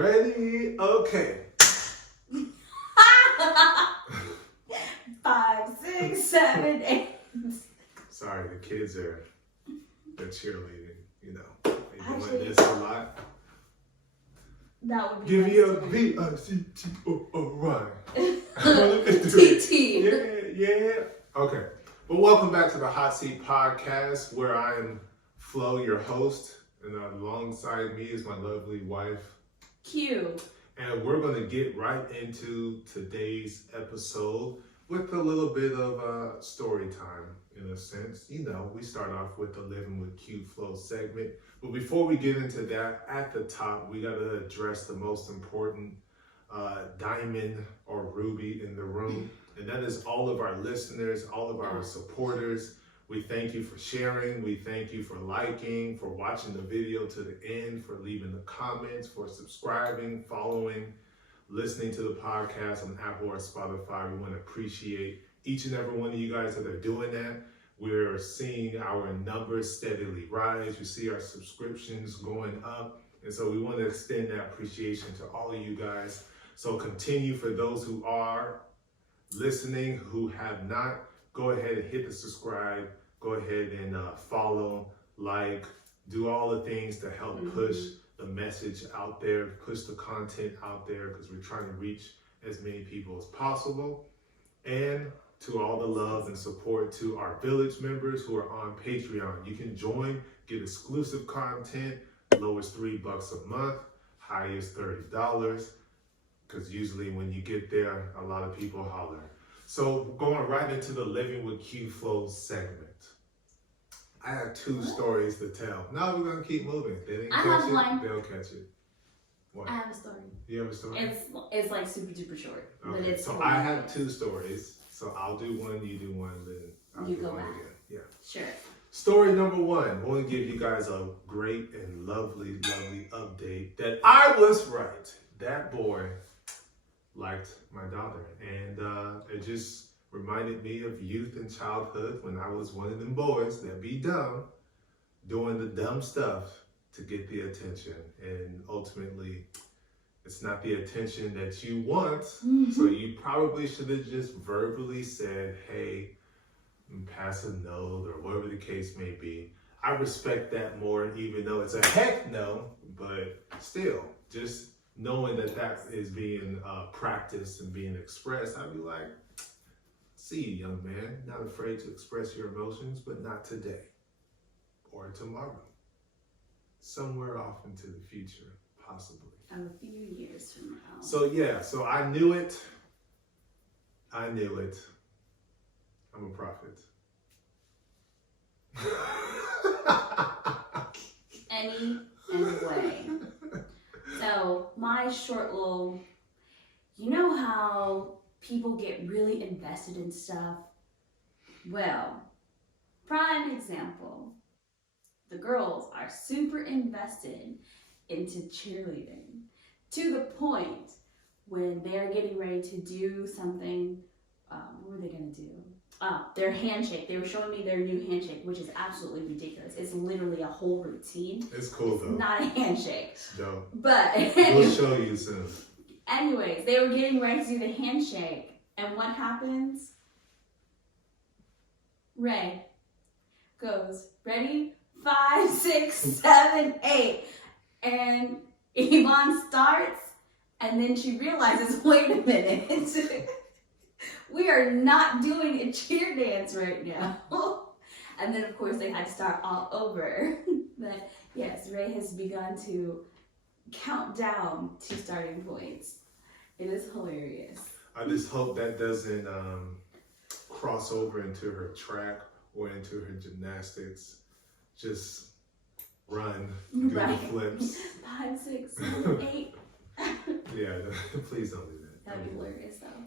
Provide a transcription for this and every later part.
Ready? Okay. 5, 6, 7, 8. Sorry, the kids they're cheerleading, you know. They doing Actually, this a lot. That would be Give nice me a to B-I-C-T-O-O-Y. TT. Yeah. Okay. Well, welcome back to the Hot Seat Podcast, where I am Flo, your host, and alongside me is my lovely wife, Q. And we're going to get right into today's episode with a little bit of story time, in a sense. You know, we start off with the Living with Q FLO segment. But before we get into that, at the top, we got to address the most important diamond or ruby in the room. And that is all of our listeners, all of our supporters. We thank you for sharing. We thank you for liking, for watching the video to the end, for leaving the comments, for subscribing, following, listening to the podcast on Apple or Spotify. We want to appreciate each and every one of you guys that are doing that. We're seeing our numbers steadily rise. We see our subscriptions going up. And so we want to extend that appreciation to all of you guys. So continue. For those who are listening, who have not, go ahead and hit the subscribe. Go ahead and follow, like, do all the things to help push the message out there, push the content out there, because we're trying to reach as many people as possible. And to all the love and support to our village members who are on Patreon. You can join, get exclusive content, lowest $3 a month, highest $30, because usually when you get there, a lot of people holler. So going right into the Living with Q FLO segment. I have two stories to tell. No, we're gonna keep moving. If they didn't catch it, one. they'll catch it. What? I have a story. You have a story? It's like super duper short. Okay. But it's so I have two stories. So I'll do one, you do one, then I'll You do go one back. again. Yeah. Sure. Story number one. I want to give you guys a great and lovely update that I was right. That boy liked my daughter, and it just reminded me of youth and childhood when I was one of them boys that be dumb, doing the dumb stuff to get the attention, and ultimately it's not the attention that you want. So you probably should have just verbally said, hey, pass a note or whatever the case may be. I respect that more, even though it's a heck no, but still, just knowing that that is being practiced and being expressed, I'd be like, see you, young man, not afraid to express your emotions, but not today or tomorrow. Somewhere off into the future, possibly. A few years from now. So yeah, so I knew it. I'm a prophet. Any way. So my short little, you know how people get really invested in stuff? Well, prime example, the girls are super invested into cheerleading to the point when they're getting ready to do something. What were they gonna do? Their handshake. They were showing me their new handshake, which is absolutely ridiculous. It's literally a whole routine. It's cool though. Not a handshake. No. But we'll show you soon. Anyways, they were getting ready to do the handshake, and what happens? Ray goes, ready? 5, 6, 7, 8. And Yvonne starts, and then she realizes, wait a minute. We are not doing a cheer dance right now. And then, of course, they had to start all over. But yes, Ray has begun to count down to starting points. It is hilarious. I just hope that doesn't cross over into her track or into her gymnastics. Just run, do the flips. 5, 6, 7, 8. Yeah, please don't do that. That'd be hilarious, though.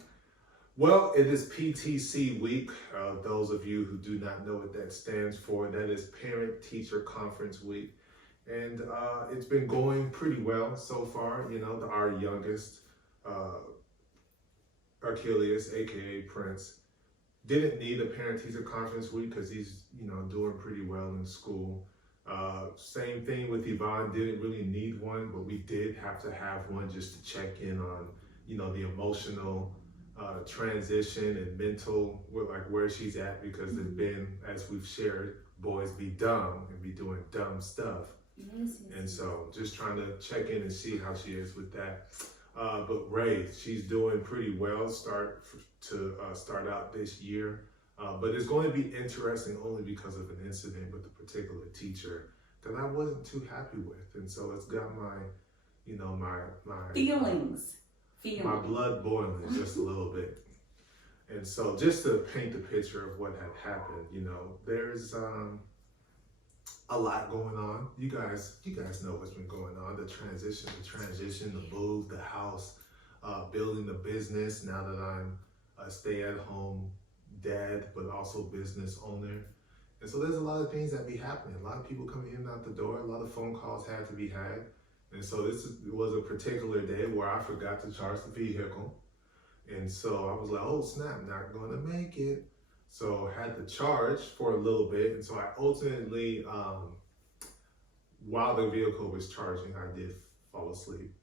Well, it is PTC week. Those of you who do not know what that stands for, that is Parent Teacher Conference Week. And it's been going pretty well so far. You know, our youngest, Achilles, aka Prince, didn't need a Parent Teacher Conference Week because he's, you know, doing pretty well in school. Same thing with Yvonne, didn't really need one, but we did have to have one just to check in on, the emotional transition and mental, where she's at, because there's been, as we've shared, boys be dumb and be doing dumb stuff. Yes. And so just trying to check in and see how she is with that. But Ray, she's doing pretty well, start out this year. But it's going to be interesting only because of an incident with a particular teacher that I wasn't too happy with. And so it's got my, my Feelings. my blood boiling just a little bit. And so just to paint the picture of what had happened, there's a lot going on. You guys know what's been going on. The transition, the move, the house, building the business now that I'm a stay-at-home dad, but also business owner. And so there's a lot of things that be happening. A lot of people coming in and out the door. A lot of phone calls had to be had. And so this was a particular day where I forgot to charge the vehicle. And so I was like, oh snap, not gonna make it. So I had to charge for a little bit. And so I ultimately, while the vehicle was charging, I did fall asleep.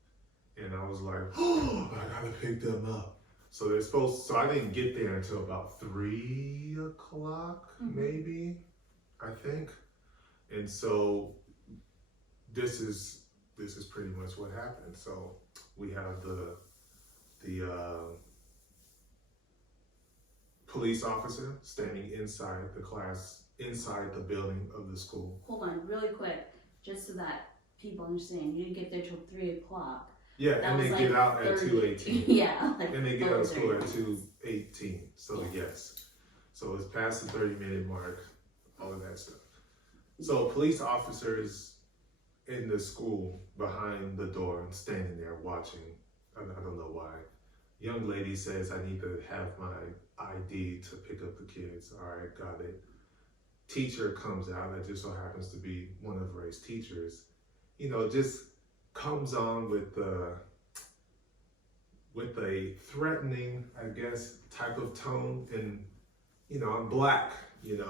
And I was like, oh, I gotta pick them up. So so I didn't get there until about 3 o'clock, maybe, I think. And so this is pretty much what happened. So we have the police officer standing inside the class, inside the building of the school. Hold on, really quick, just so that people understand. You didn't get there till 3 o'clock. Yeah, and they get out at 2:18. Yeah. And they get out of school at 2:18. So yes. So it's past the 30-minute mark, all of that stuff. So police officers in the school behind the door and standing there watching. I don't know why. Young lady says, I need to have my ID to pick up the kids. All right, got it. Teacher comes out, that just so happens to be one of Ray's teachers. Just comes on with a threatening, I guess, type of tone. And, I'm black,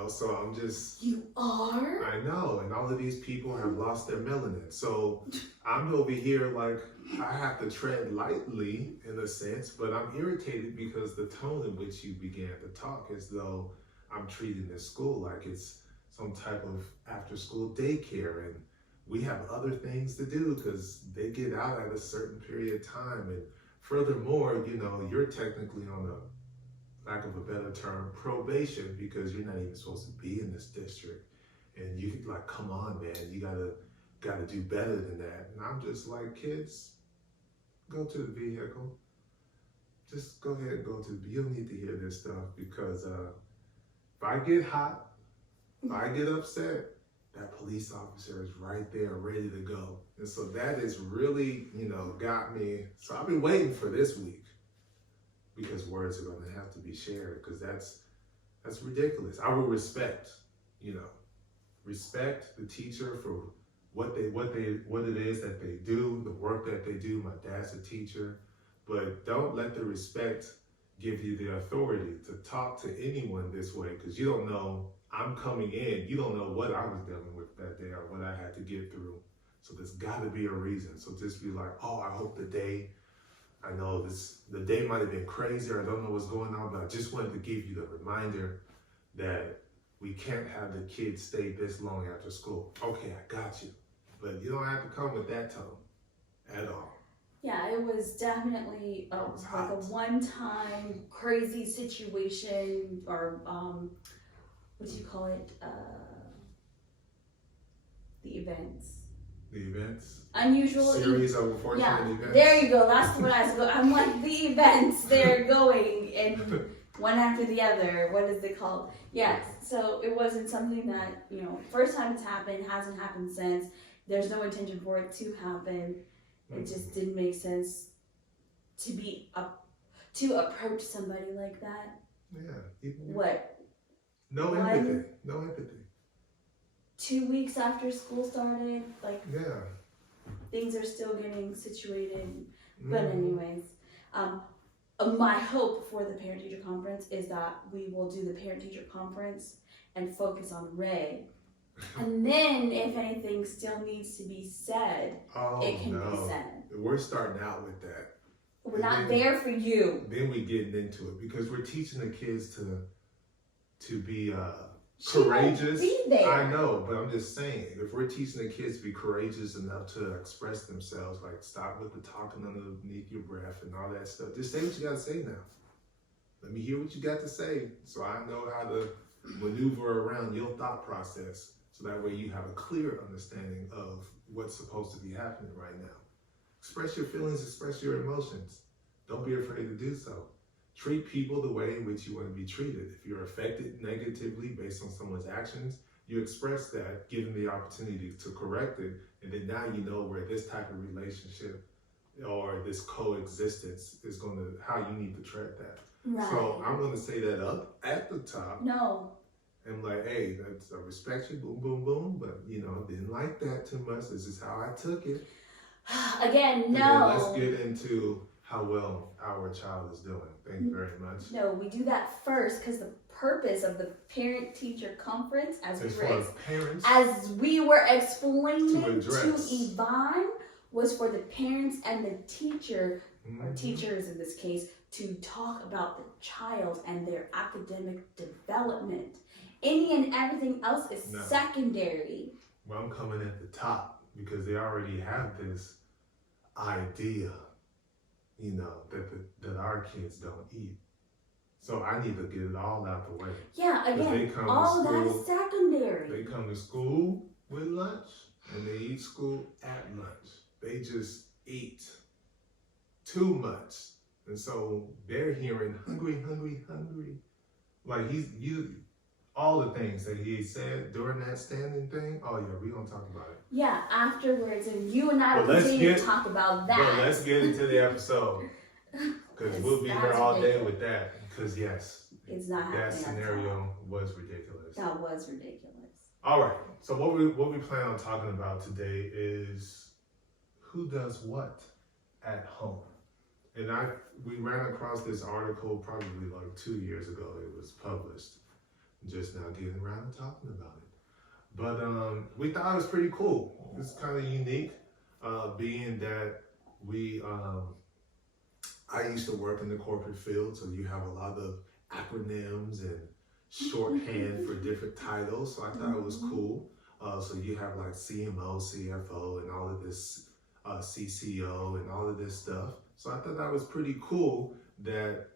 so I'm just... You are? I know, and all of these people have lost their melanin. So I'm over here like, I have to tread lightly in a sense, but I'm irritated because the tone in which you began to talk as though I'm treating this school like it's some type of after-school daycare, and we have other things to do because they get out at a certain period of time. And furthermore, you're technically on a, lack of a better term, probation, because you're not even supposed to be in this district. And you like, come on, man, you gotta do better than that. And I'm just like, kids, go to the vehicle. Just go ahead and go to you don't need to hear this stuff, because if I get hot, if I get upset, that police officer is right there ready to go. And so that is really, got me. So I've been waiting for this week, because words are going to have to be shared, because that's ridiculous. I will respect the teacher for what it is that they do, the work that they do. My dad's a teacher, but don't let the respect give you the authority to talk to anyone this way, because you don't know. I'm coming in, you don't know what I was dealing with that day or what I had to get through. So there's got to be a reason. So just be like, oh, I hope I know the day might have been crazy, or I don't know what's going on, but I just wanted to give you the reminder that we can't have the kids stay this long after school. Okay, I got you. But you don't have to come with that tone at all. Yeah, it was definitely like a one-time crazy situation, or what do you call it? The events. The events? Unusual. Series of unfortunate events. There you go. That's the word I was going. I'm like, the events, they're going, and one after the other. What is it called? Yes. So it wasn't something that, first time it's happened, hasn't happened since. There's no intention for it to happen. It just didn't make sense to approach somebody like that. Yeah. What? No empathy. No empathy. 2 weeks after school started, yeah, things are still getting situated. But anyways, my hope for the parent-teacher conference is that we will do the parent-teacher conference and focus on Ray And then if anything still needs to be said, it can be said. We're starting out with that. We're not there for you. Then we getting into it because we're teaching the kids to be She courageous. won't be there. I know, but I'm just saying, if we're teaching the kids to be courageous enough to express themselves, like stop with the talking underneath your breath and all that stuff, just say what you got to say now. Let me hear what you got to say so I know how to maneuver around your thought process. So that way you have a clear understanding of what's supposed to be happening right now. Express your feelings, express your emotions. Don't be afraid to do so. Treat people the way in which you want to be treated. If you're affected negatively based on someone's actions, you express that, given the opportunity to correct it, and then now you know where this type of relationship or this coexistence is going to, how you need to tread that. Right. So I'm going to say that up at the top. No. And like, hey, that's, I respect you, boom, boom, boom, but you know, didn't like that too much. This is how I took it. Again, And no. then let's get into how well our child is doing. Thank you very much. No, we do that first because the purpose of the parent-teacher conference, as we were explaining to Yvonne, was for the parents and the teacher, or teachers in this case, to talk about the child and their academic development. Any and everything else is secondary. Well, I'm coming at the top because they already have this idea, you know, that our kids don't eat. So I need to get it all out the way. Yeah, again, all of that is secondary. They come to school with lunch and they eat school at lunch. They just eat too much. And so they're hearing hungry, hungry, hungry. Like all the things that he said during that standing thing. Oh yeah, we're gonna talk about it. Yeah, afterwards, and you and I will continue to talk about that. But let's get into the episode. Because we'll be here all day with that. Because yes, it's not that scenario was ridiculous. That was ridiculous. All right. So what we plan on talking about today is who does what at home. And we ran across this article probably like 2 years ago. It was published. Just now getting around to talking about it. But we thought it was pretty cool. It's kind of unique, being that I used to work in the corporate field, so you have a lot of acronyms and shorthand for different titles. So I thought it was cool. So you have like CMO, CFO, and all of this CCO and all of this stuff. So I thought that was pretty cool that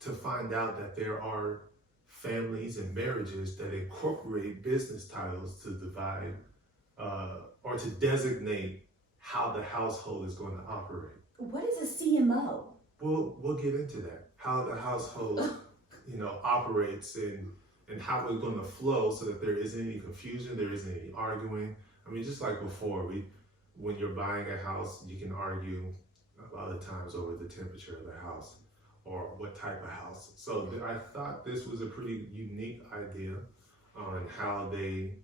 to find out that there are families and marriages that incorporate business titles to divide or to designate how the household is going to operate. What is a CMO? We'll get into that. How the household, operates and how it's going to flow so that there isn't any confusion, there isn't any arguing. I mean, just like before, when you're buying a house, you can argue a lot of times over the temperature of the house or what type of house. So I thought this was a pretty unique idea on how they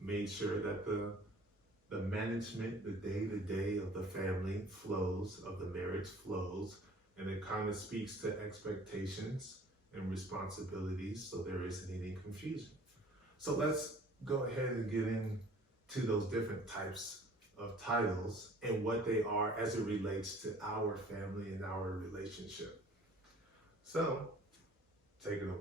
made sure that the management, the day-to-day of the family flows, of the marriage flows, and it kind of speaks to expectations and responsibilities so there isn't any confusion. So let's go ahead and get into those different types of titles and what they are as it relates to our family and our relationship. So, take it away.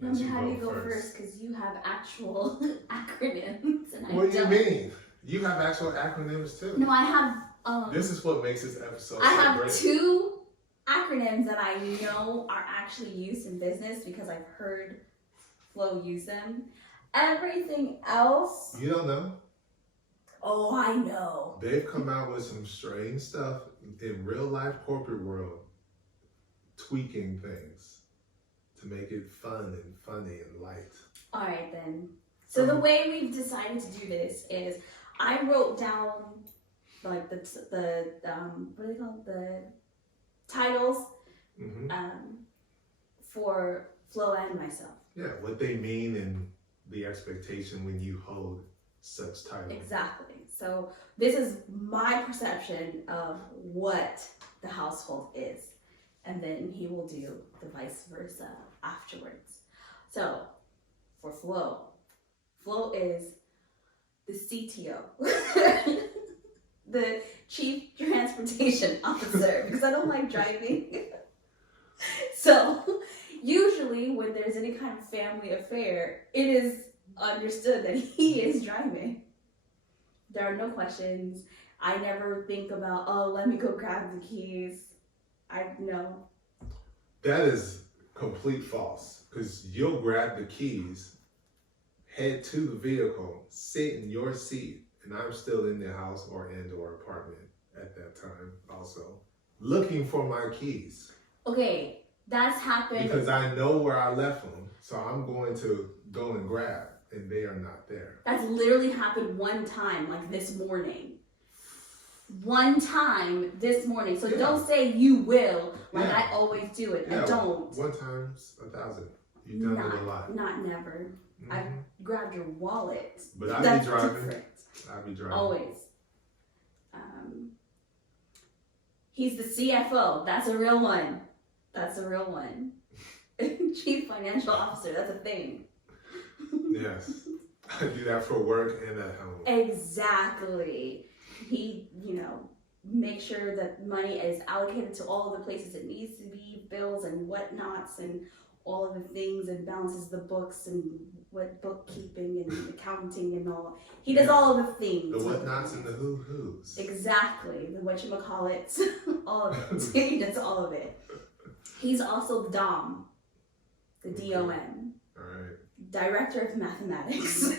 Let me have you go first because you have actual acronyms and I don't. What do you mean? You have actual acronyms too. No, I have. This is what makes this episode I so have great. 2 acronyms that I know are actually used in business because I've heard Flo use them. Everything else. You don't know? Oh, I know. They've come out with some strange stuff in real life corporate world, tweaking things to make it fun and funny and light. All right then. So the way we've decided to do this is I wrote down like the what do they call it? The titles for Flo and myself. Yeah, what they mean and the expectation when you hold such titles. Exactly. So this is my perception of what the household is. And then he will do the vice versa afterwards. So for Flo is the CTO, the Chief Transportation Officer, because I don't like driving. So usually when there's any kind of family affair, it is understood that he is driving. There are no questions. I never think about, oh, let me go grab the keys. I know. That is complete false, because you'll grab the keys, head to the vehicle, sit in your seat, and I'm still in the house or apartment at that time also, looking for my keys. Okay, that's happened. Because I know where I left them, so I'm going to go and grab, and they are not there. That's literally happened one time, like this morning. One time this morning. So Yeah. don't say you will, like Yeah. I always do it. Yeah, I don't. 1 time's 1,000. You've done it a lot. Not never. Mhm. I've grabbed your wallet. But I'd That's be driving. different. I'd be driving. Always. He's the CFO. That's a real one. That's a real one. Chief Financial Officer. That's a thing. Yes. I do that for work and at home. Exactly. He, make sure that money is allocated to all of the places it needs to be, bills and whatnots and all of the things, and balances the books and what bookkeeping and accounting and all. He does all of the things. The whatnots and the who's. Exactly. The whatchamacallits. All of it. He does all of it. He's also the DOM. The DOM. All right. Director of Mathematics.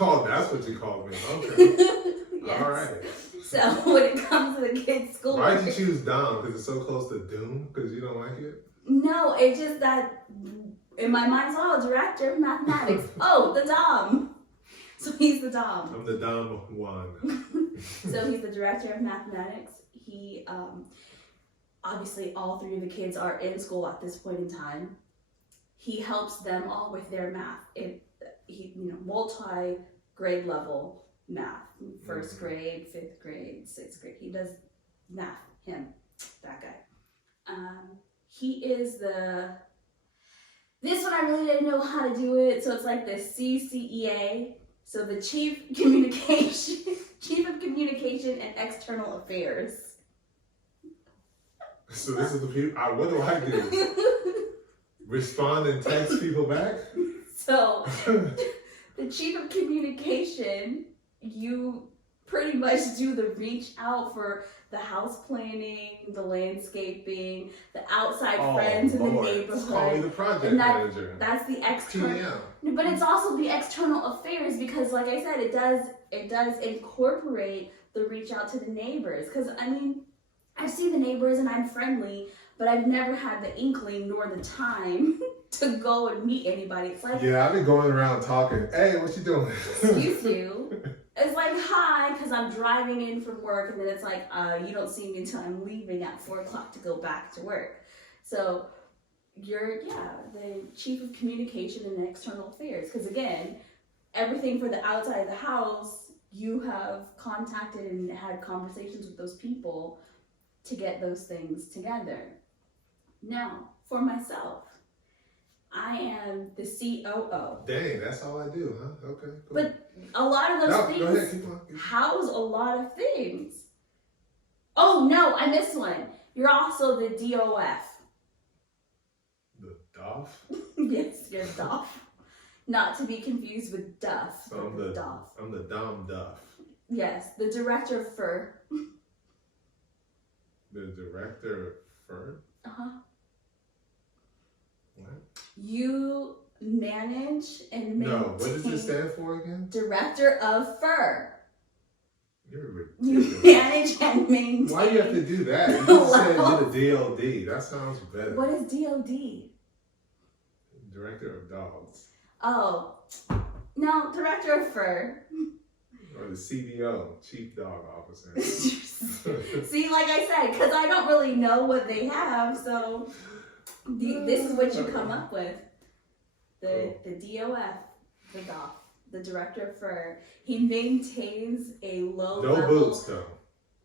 Oh, that's what you called me. Okay. Yes. All right. So when it comes to the kids' school, Why did you choose Dom? Because it's so close to Doom? Because you don't like it? No, it's just that in my mind, it's director of mathematics. Oh, the Dom. So he's the Dom. I'm the Dom one. So he's the director of mathematics. He, obviously all 3 of the kids are in school at this point in time. He helps them all with their math. Multi-grade level math. 1st grade, 5th grade, 6th grade. He does math, that guy. He is this one I really didn't know how to do it, so it's like the CCEA, so the Chief of Communication and External Affairs. So this is the people, what do I do? Respond and text people back? So, the Chief of Communication, you pretty much do the reach out for the house planning, the landscaping, the outside friends in the neighborhood. Call me the project manager. That's the external. PM. But it's also the external affairs, because, like I said, it does incorporate the reach out to the neighbors. Because I see the neighbors and I'm friendly, but I've never had the inkling nor the time to go and meet anybody. It's like, yeah, I've been going around talking. Hey, what you doing? Excuse you. It's like, hi, because I'm driving in from work, and then it's like, you don't see me until I'm leaving at 4 o'clock to go back to work. So you're, the Chief of Communication and External Affairs. Because again, everything for the outside of the house, you have contacted and had conversations with those people to get those things together. Now, for myself, I am the COO. Dang, that's all I do, huh? Okay, cool. But a lot of those things go ahead, keep on. house a lot of things. Oh no, I missed one. You're also the DOF. The Doff? Yes, you're Doff. Not to be confused with Duff. So I'm the Doff. I'm the Dom Duff. Yes, the director of fur. The director of fur? Uh-huh. What? You manage and maintain. No, what does it stand for again? Director of fur. You're ridiculous. You manage and maintain. Why do you have to do that? You just said you're the DLD. That sounds better. What is DOD? Director of dogs. Oh, no, director of fur. Or the CDO, Chief Dog Officer. See, like I said, because I don't really know what they have, so this is what you come up with. The DOF, the DOF, the director of fur. He maintains a low No level. boots though.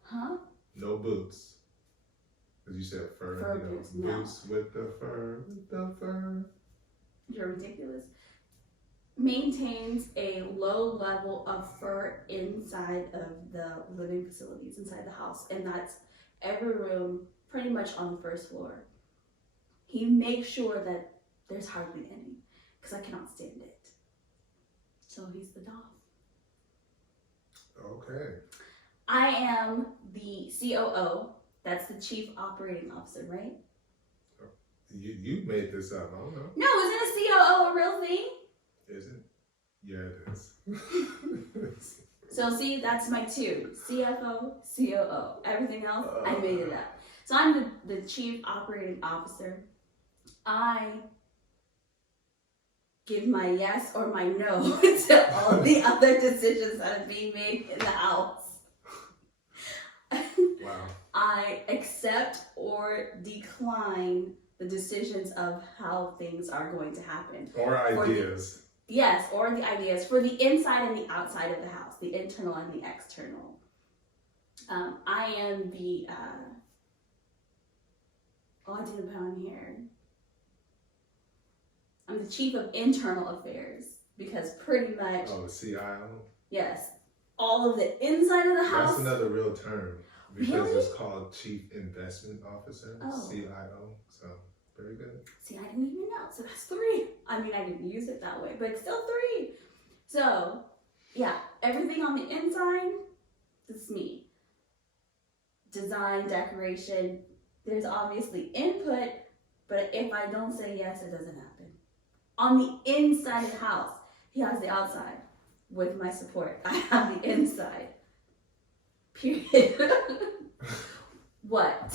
Huh? No boots. Because you said fur. Fur you know, boots, no. Boots with the fur. With the fur. You're ridiculous. maintains a low level of fur inside of the living facilities inside the house, and that's every room pretty much on the first floor. He makes sure that there's hardly any, because I cannot stand it. So he's the dog. Okay. I am the COO. That's the Chief Operating Officer, right? You made this up. I don't know. No, isn't a COO a real thing? Is it? Yeah, it is. So see, that's my two. CFO, COO. Everything else, I made it up. So I'm the Chief Operating Officer. I give my yes or my no to all the other decisions that are being made in the house. Wow. I accept or decline the decisions of how things are going to happen. Or ideas. Yes, or the ideas for the inside and the outside of the house, the internal and the external. I am the, I didn't put on here. I'm the Chief of Internal Affairs, because pretty much, Oh, CIO? yes, all of the inside of the house. That's another real term. Because Really? it's called Chief Investment Officer, Oh. CIO. So, very good. See, I didn't even know. So that's 3. I mean, I didn't use it that way, but it's still 3. So, yeah, everything on the inside, it's me. Design, decoration, there's obviously input, but if I don't say yes, it doesn't happen. On the inside of the house, he has the outside with my support. I have the inside. Period. What?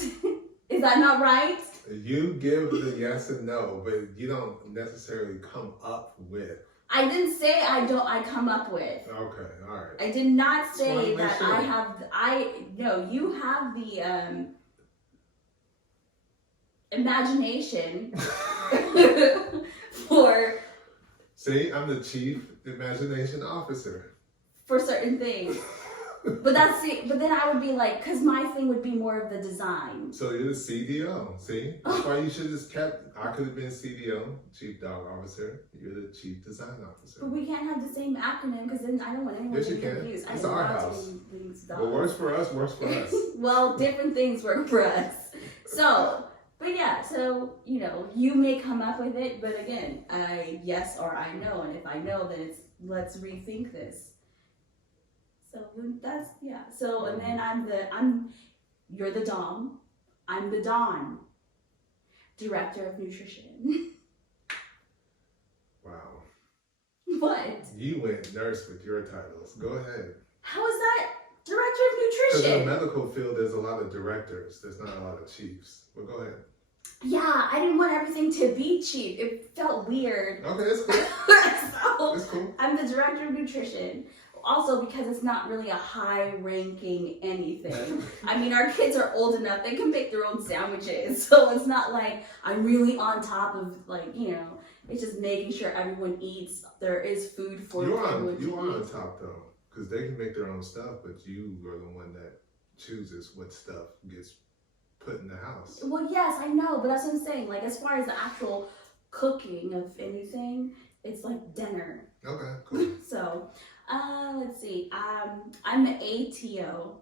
Is that not right? You give the yes and no, but you don't necessarily come up with. I didn't say I come up with. Okay, all right. I did not Just wanted say to make that sure. no, you have the imagination for I'm the Chief Imagination Officer. for certain things. But then I would be like, because my thing would be more of the design. So you're the CDO. See? That's why you should have just kept. I could have been CDO, Chief Dog Officer. You're the Chief Design Officer. But we can't have the same acronym, because then I don't want anyone Yes, to you be can. confused. It's I our want house. to be things What works for us, works for us. Well, different things work for us. So, but yeah, so, you may come up with it, but again, I yes or I know, and if I know, then it's let's rethink this. So that's, yeah. So, and then you're the Dom, I'm the Don, Director of Nutrition. Wow. What? You went nurse with your titles. Go ahead. How is that Director of Because in the Nutrition? medical field, there's a lot of directors. There's not a lot of chiefs. But go ahead. Yeah, I didn't want everything to be cheap. It felt weird. Okay, that's cool. So, That's cool. I'm the Director of Nutrition. Also, because it's not really a high-ranking anything. I mean, our kids are old enough; they can make their own sandwiches. So it's not like I'm really on top of, it's just making sure everyone eats. There is food for everyone to You are on eat. top though, because they can make their own stuff, but you are the one that chooses what stuff gets put in the house. Well, yes, I know, but that's what I'm saying. Like, as far as the actual cooking of anything, it's like dinner. Okay, cool. So, let's see. I'm the ATO,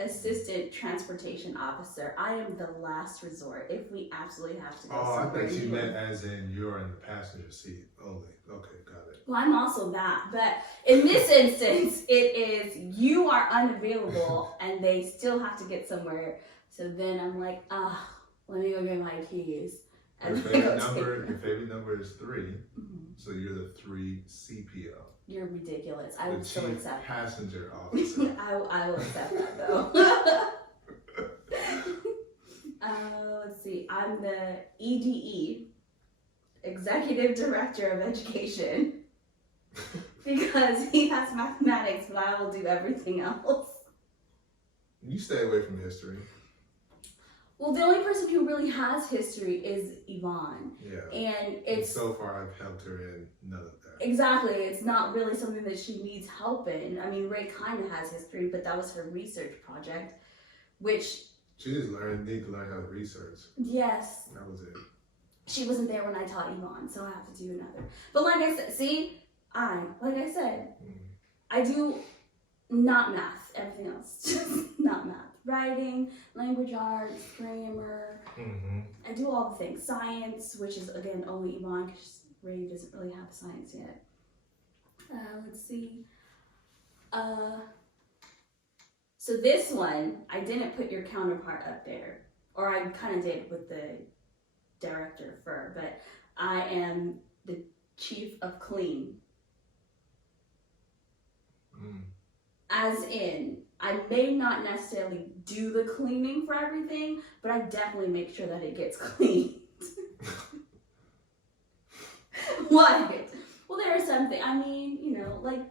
Assistant Transportation Officer. I am the last resort if we absolutely have to go Oh, I somewhere. thought you new. meant as in you're in the passenger seat only. Okay, got it. Well, I'm also that, but in this instance, it is you are unavailable and they still have to get somewhere. So then I'm like, let me go get my keys. Your And favorite then go number, take your favorite number is 3, Mhm. so you're the 3 CPO. You're ridiculous. I The would still Chief accept. Passenger Officer. I will accept that though. Let's see. I'm the EDE, Executive Director of Education, because he has mathematics, but I will do everything else. You stay away from history. Well, the only person who really has history is Yvonne, Yeah. and And it's so far I've helped her in none of that. exactly. It's not really something that she needs help in. I mean, Ray kind of has history, but that was her research project, which She just need to learn how to research. yes. That was it. she wasn't there when I taught Yvonne, so I have to do another. But like I said, I do not math, everything else, just not math. Writing, language arts, grammar. I do all the things. Science, which is again only Yvonne because Ray doesn't really have science yet. Let's see. So this one, I didn't put your counterpart up there, or I kind of did with the director for, but I am the chief of clean. As in, I may not necessarily do the cleaning for everything, but I definitely make sure that it gets cleaned. What? Well, there are some things, I mean, you know, like,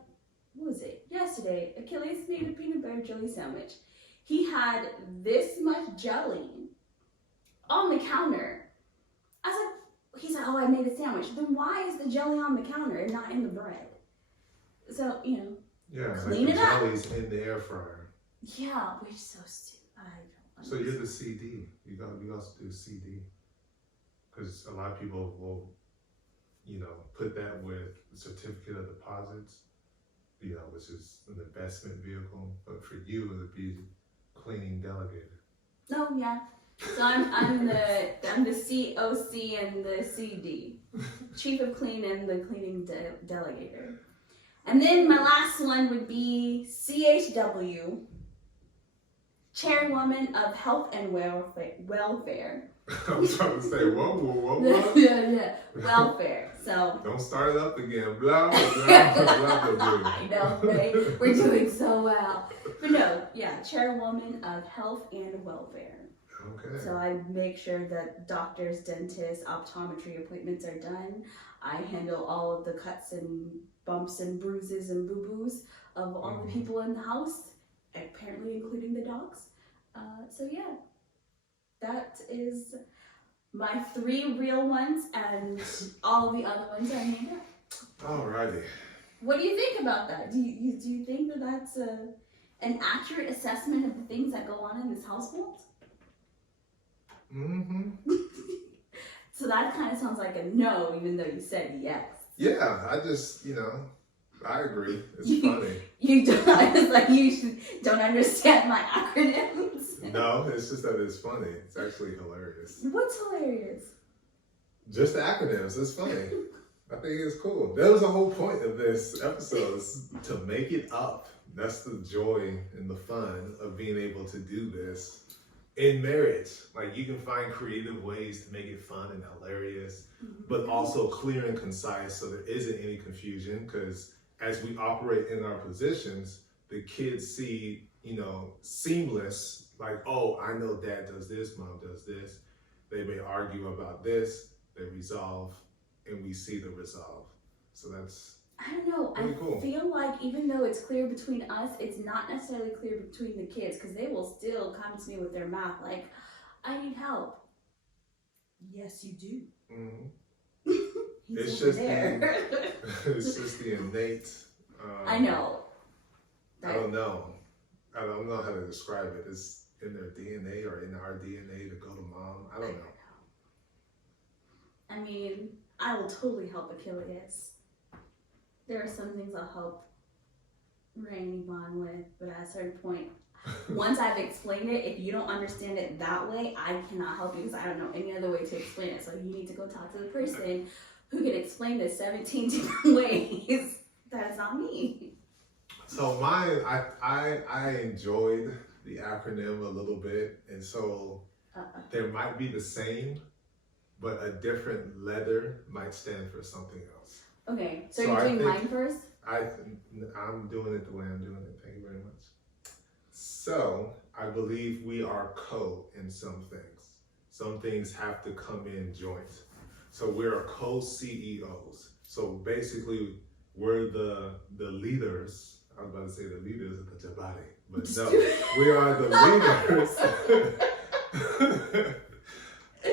what was it? Yesterday, Achilles made a peanut butter jelly sandwich. He had this much jelly on the counter. I was like, he said, oh, I made a sandwich. Then why is the jelly on the counter and not in the bread? So, you know, yeah, clean like it the up. jelly's in the air fryer. Yeah, which is so stupid. I don't So you're the CD. You also do CD. Because a lot of people will, you know, put that with certificate of deposits, you know, which is an investment vehicle. But for you, it would be cleaning delegator. Oh yeah. So I'm the COC and the CD, chief of clean and the cleaning delegator. And then my last one would be CHW, chairwoman of health and welfare. I'm trying to say, what? Yeah, welfare. So don't start it up again. Blah, blah, blah, blah. I know, right? We're doing so well. But no, yeah, chairwoman of health and welfare. Okay. So I make sure that doctors, dentists, optometry appointments are done. I handle all of the cuts and bumps and bruises and boo-boos of all the people in the house, apparently including the dogs. So yeah, that is my 3 real ones, and all the other ones I made up. Alrighty. What do you think about that? Do you think that that's an accurate assessment of the things that go on in this household? So that kind of sounds like a no, even though you said yes. Yeah, I just, you know, I agree. It's funny. You don't. I was like, you don't understand my acronyms. No, it's just that it's funny. It's actually hilarious. What's hilarious? Just the acronyms. It's funny. I think it's cool. That was the whole point of this episode, is to make it up. That's the joy and the fun of being able to do this in marriage. Like, you can find creative ways to make it fun and hilarious, but also clear and concise so there isn't any confusion, because as we operate in our positions, the kids see, you know, seamless, like, oh, I know dad does this, mom does this. They may argue about this, they resolve, and we see the resolve. So that's, I don't know. I cool. feel like even though it's clear between us, it's not necessarily clear between the kids, because they will still come to me with their math like, I need help. Yes, you do. It's just it's just the innate. I know. I don't know. I don't know how to describe it. It's in their DNA or in our DNA to go to mom. I don't know. I mean, I will totally help Achilles. There are some things I'll help Ray and Yvonne with, but at a certain point, once I've explained it, if you don't understand it that way, I cannot help you because I don't know any other way to explain it. So you need to go talk to the person who can explain this 17 different ways. That is not me. So mine, I enjoyed the acronym a little bit, and so there might be the same, but a different letter might stand for something else. Okay, so you're doing mine first? I'm doing it the way I'm doing it. Thank you very much. So I believe we are in some things. Some things have to come in joint. So we're co-CEOs. So basically, we're the leaders. I was about to say the leaders of the Jabari, but no, we are the leaders.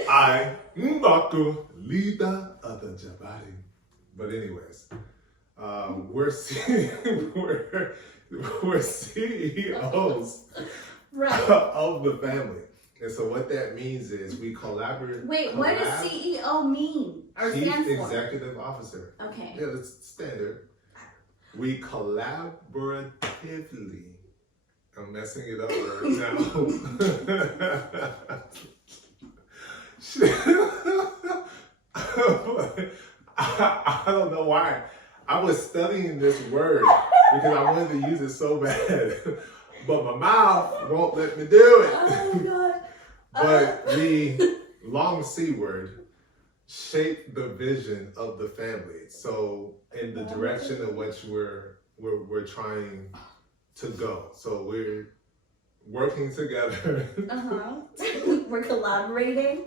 I, Mbaku, leader of the Jabari. But anyways, we're CEOs right. of the family. And so what that means is we collaborate. Wait, what does CEO mean or Chief stand for? Executive Officer. Okay. Yeah, that's standard. We collaboratively. I'm messing it up right now. I don't know why. I was studying this word because I wanted to use it so bad. But my mouth won't let me do it. Oh my God. But the long C word shape the vision of the family. So in the direction in which we're trying to go. So we're working together. We're collaborating.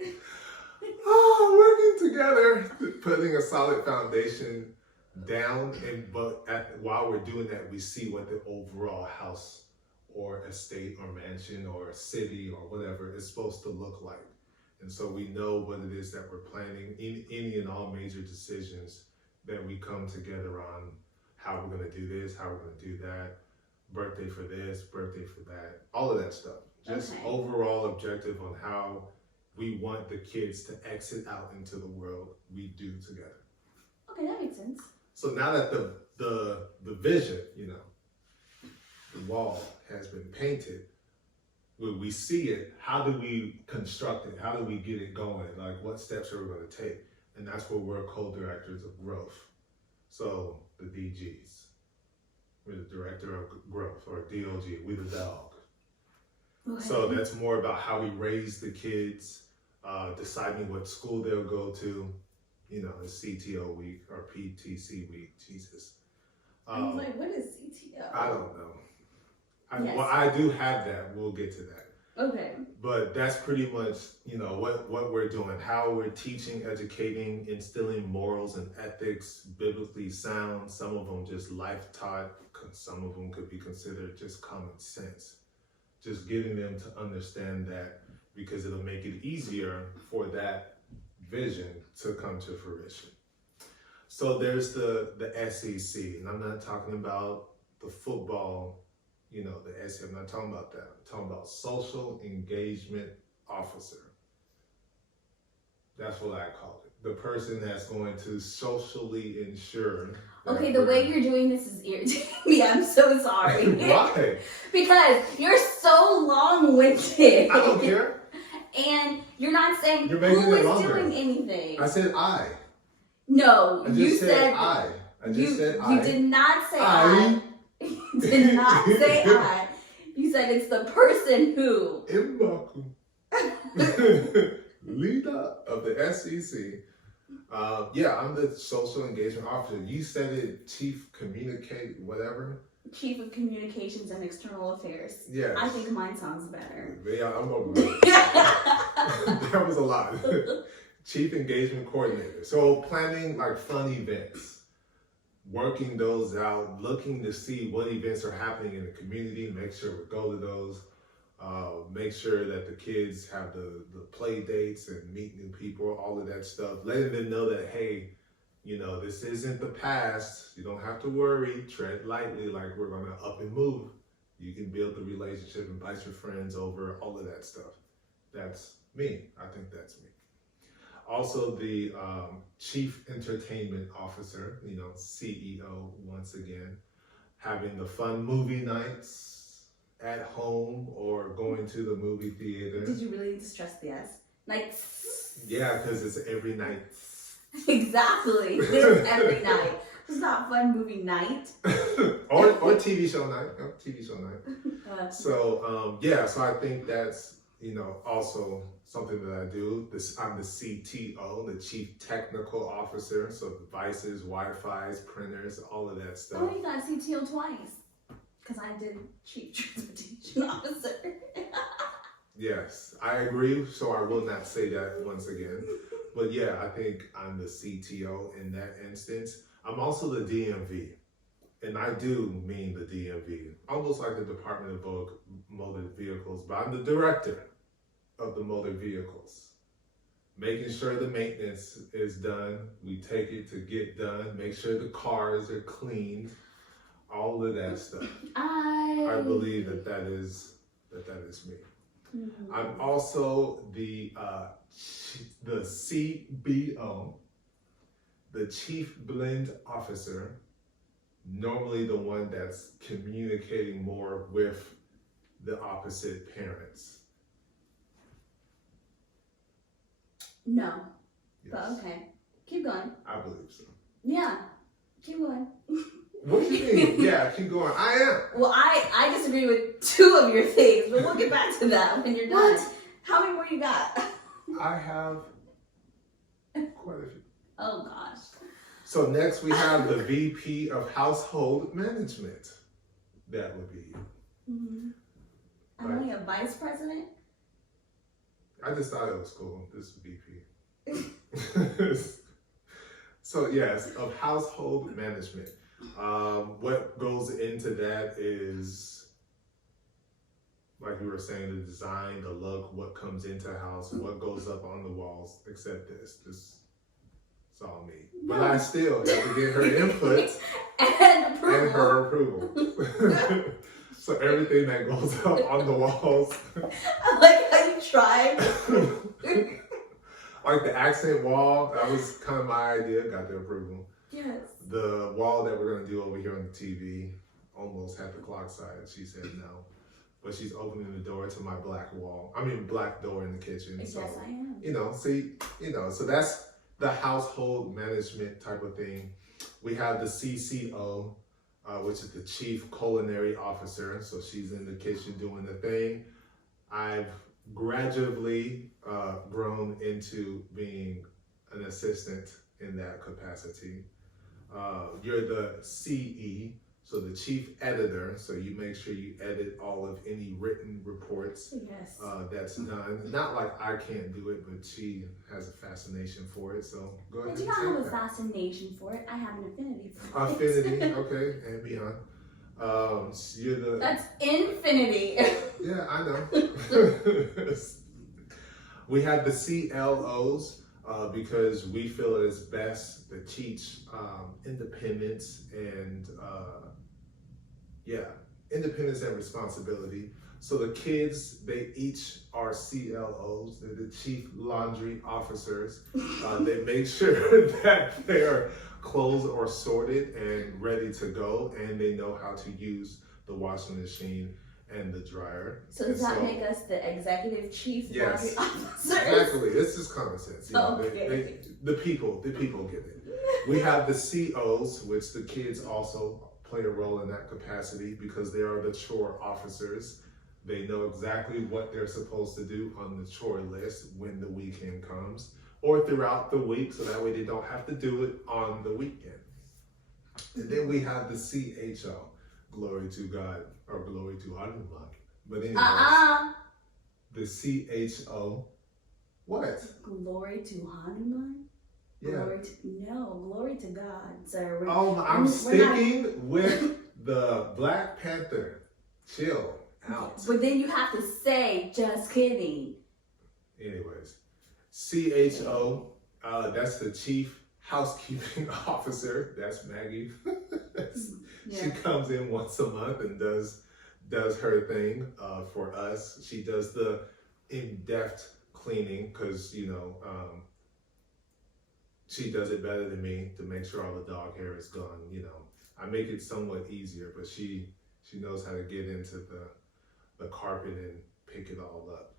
Working together, putting a solid foundation down, while we're doing that, we see what the overall house or estate or mansion or city or whatever is supposed to look like. And so we know what it is that we're planning in any and all major decisions that we come together on, how we're going to do this, how we're going to do that, birthday for this, birthday for that, all of that stuff. Just overall objective on how we want the kids to exit out into the world, we do together. Okay, that makes sense. So now that the vision, the wall has been painted, when we see it, how do we construct it? How do we get it going? Like, what steps are we going to take? And that's where we're co-directors of growth. So the DGs, we're the director of growth, or DOG, we the dog. Okay. So that's more about how we raise the kids, deciding what school they'll go to, it's CTO week or PTC week, Jesus. I was like, what is CTO? I don't know. Yes. Well, I do have that. We'll get to that. Okay. But that's pretty much, what we're doing, how we're teaching, educating, instilling morals and ethics, biblically sound. Some of them just life taught. Some of them could be considered just common sense. Just getting them to understand that, because it'll make it easier for that vision to come to fruition. So there's the SEC, and I'm not talking about the football, the SEC, I'm not talking about that. I'm talking about Social Engagement Officer. That's what I call it. The person that's going to socially ensure. Okay, the way you're doing this is irritating me. I'm so sorry. Why? Because you're so long-winded. I don't care. And you're not saying you're making who it is longer. doing anything. I said I. No, you said I. I just said I. You did not say I. You did not say I. You said it's the person who. Leader of the SEC. I'm the social engagement officer. You said it, chief communicate, whatever. Chief of Communications and External Affairs. Yes. I think mine sounds better. Yeah, I'm over it. That was a lot. Chief Engagement Coordinator. So planning like fun events, working those out, looking to see what events are happening in the community, make sure we go to those, make sure that the kids have the play dates and meet new people, all of that stuff, letting them know that, hey, this isn't the past. You don't have to worry. Tread lightly, like we're going to up and move. You can build the relationship, invite your friends over, all of that stuff. That's me. I think that's me. Also, the Chief Entertainment Officer, CEO, once again, having the fun movie nights at home or going to the movie theater. Did you really need to stress the S? Nights. Yeah, because it's every night. Exactly. It's every night. It's not fun movie night. or TV show night. TV show night. So I think that's also something that I do. I'm the CTO, the Chief Technical Officer. So devices, Wi-Fi's, printers, all of that stuff. Oh, you got CTO twice. Because I did Chief Transportation Officer. Yes, I agree. So I will not say that once again. But yeah, I think I'm the CTO in that instance. I'm also the DMV. And I do mean the DMV, almost like the Department of Motor Vehicles, but I'm the director of the motor vehicles. Making sure the maintenance is done. We take it to get done. Make sure the cars are cleaned. All of that stuff. I believe that is me. I'm also the CBO, the Chief Blend Officer, normally the one that's communicating more with the opposite parents. No, Yes, but okay. Keep going. I believe so. Yeah, keep going. What do you mean? Yeah, keep going. I am. Well, I disagree with 2 of your things, but we'll get back to that when you're done. What? How many more you got? I have quite a few. Oh gosh. So next we have the VP of Household Management. That would be you. Mm-hmm. I'm only a vice president. I just thought it was cool. This VP. So yes, of household management. What goes into that is, like you were saying, the design, the look, what comes into a house, what goes up on the walls, except this. It's all me. But I still have to get her input and approval. and her approval. So everything that goes up on the walls. I like how you tried. Like the accent wall, that was kind of my idea, got the approval. Yes. The wall that we're gonna do over here on the TV, almost had the clock side, she said no. But she's opening the door to my black door in the kitchen. Yes, So, I am. So that's the household management type of thing. We have the CCO, which is the Chief Culinary Officer. So she's in the kitchen doing the thing. I've gradually grown into being an assistant in that capacity. You're the CE, so the Chief Editor. So you make sure you edit all of any written reports. Yes. That's done. Not like I can't do it, but she has a fascination for it. So go ahead. I do not have a fascination for it. I have an affinity for it. Affinity, okay, and beyond. You're the. That's infinity. Yeah, I know. We have the CLOs because we feel it is best to teach independence and independence and responsibility. So the kids, they each are CLOs. They're the Chief Laundry Officers. They make sure that their clothes are sorted and ready to go, and they know how to use the washing machine and the dryer. So does that make us the executive chief Yes, laundry officer? exactly. It's just common sense. Okay. The people get it. We have the COs, which the kids also play a role in that capacity because they are the chore officers. They know exactly what they're supposed to do on the chore list when the weekend comes or throughout the week, so that way they don't have to do it on the weekend. And then we have the CHO, glory to God, or glory to Hanuman. But anyways, the CHO, what? Glory to Hanuman? Yeah. Glory to God, sir. I'm sticking with the Black Panther. Chill out. But then you have to say, just kidding. Anyways, CHO, that's the Chief Housekeeping Officer. That's Maggie. She comes in once a month and does her thing for us. She does the in-depth cleaning because, she does it better than me to make sure all the dog hair is gone. I make it somewhat easier, but she knows how to get into the carpet and pick it all up.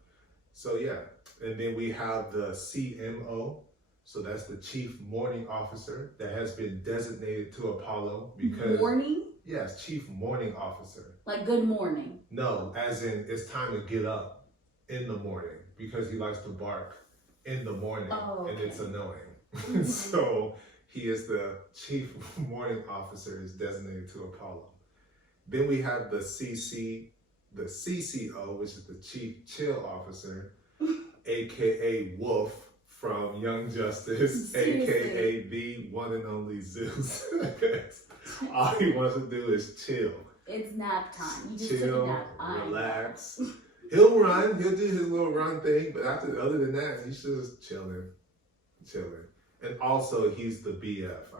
So yeah, and then we have the CMO. So that's the Chief Morning Officer that has been designated to Apollo because... Morning? Yes, Chief Morning Officer. Like good morning? No, as in it's time to get up in the morning because he likes to bark in the morning and it's annoying. Mm-hmm. So he is the Chief Morning Officer is designated to Apollo. Then we have the CCO, which is the Chief Chill Officer, aka Wolf from Young Justice, aka the one and only Zeus. All he wants to do is chill. It's nap time. You just chill, took a nap. Relax. He'll run. He'll do his little run thing, but other than that, he's just chilling. And also, he's the BF.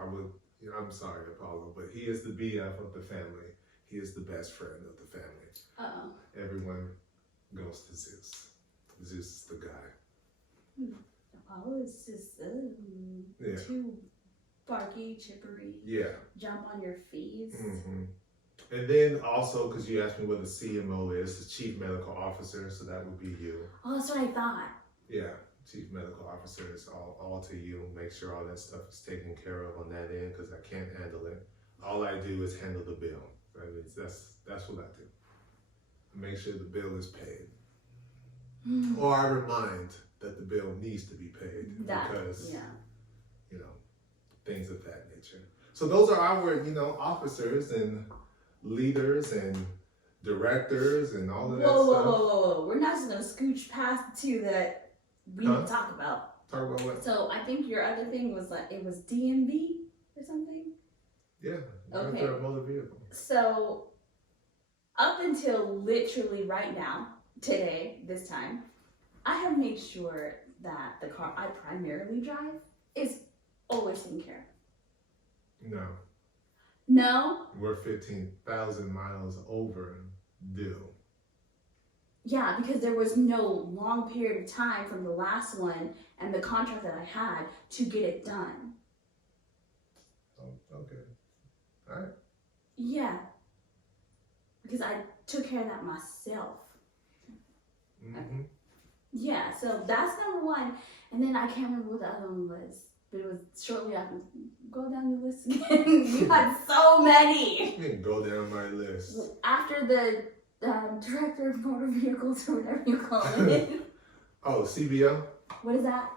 I'm sorry, Apollo, but he is the BF of the family. He is the best friend of the family. Uh-oh. Everyone goes to Zeus. Zeus is the guy. Apollo is just Yeah. too barky, chippery. Yeah. Jump on your face. Mm-hmm. And then also, because you asked me what the CMO is, the Chief Medical Officer, so that would be you. Oh, that's what I thought. Yeah, Chief Medical Officer is all to you. Make sure all that stuff is taken care of on that end, because I can't handle it. All I do is handle the bill. That means that's what I do. Make sure the bill is paid. Or I remind that the bill needs to be paid because, you know, things of that nature. So those are our, officers and leaders and directors and all of that stuff. Whoa. We're not just going to scooch past the two that we need to talk about. Talk about what? So I think your other thing was like, it was DMV or something? Yeah. Okay. A motor vehicle. So up until literally right now, today, this time, I have made sure that the car I primarily drive is always taken care of. No. No? We're 15,000 miles overdue. Yeah, because there was no long period of time from the last one and the contract that I had to get it done. Oh, okay. All right. Yeah. Because I took care of that myself. Mm-hmm. Yeah, so that's number one. And then I can't remember what the other one was. But it was shortly after. Go down the list again. You had so many. You can go down my list. After the director of motor vehicles or whatever you call it. Oh, CBO? What is that?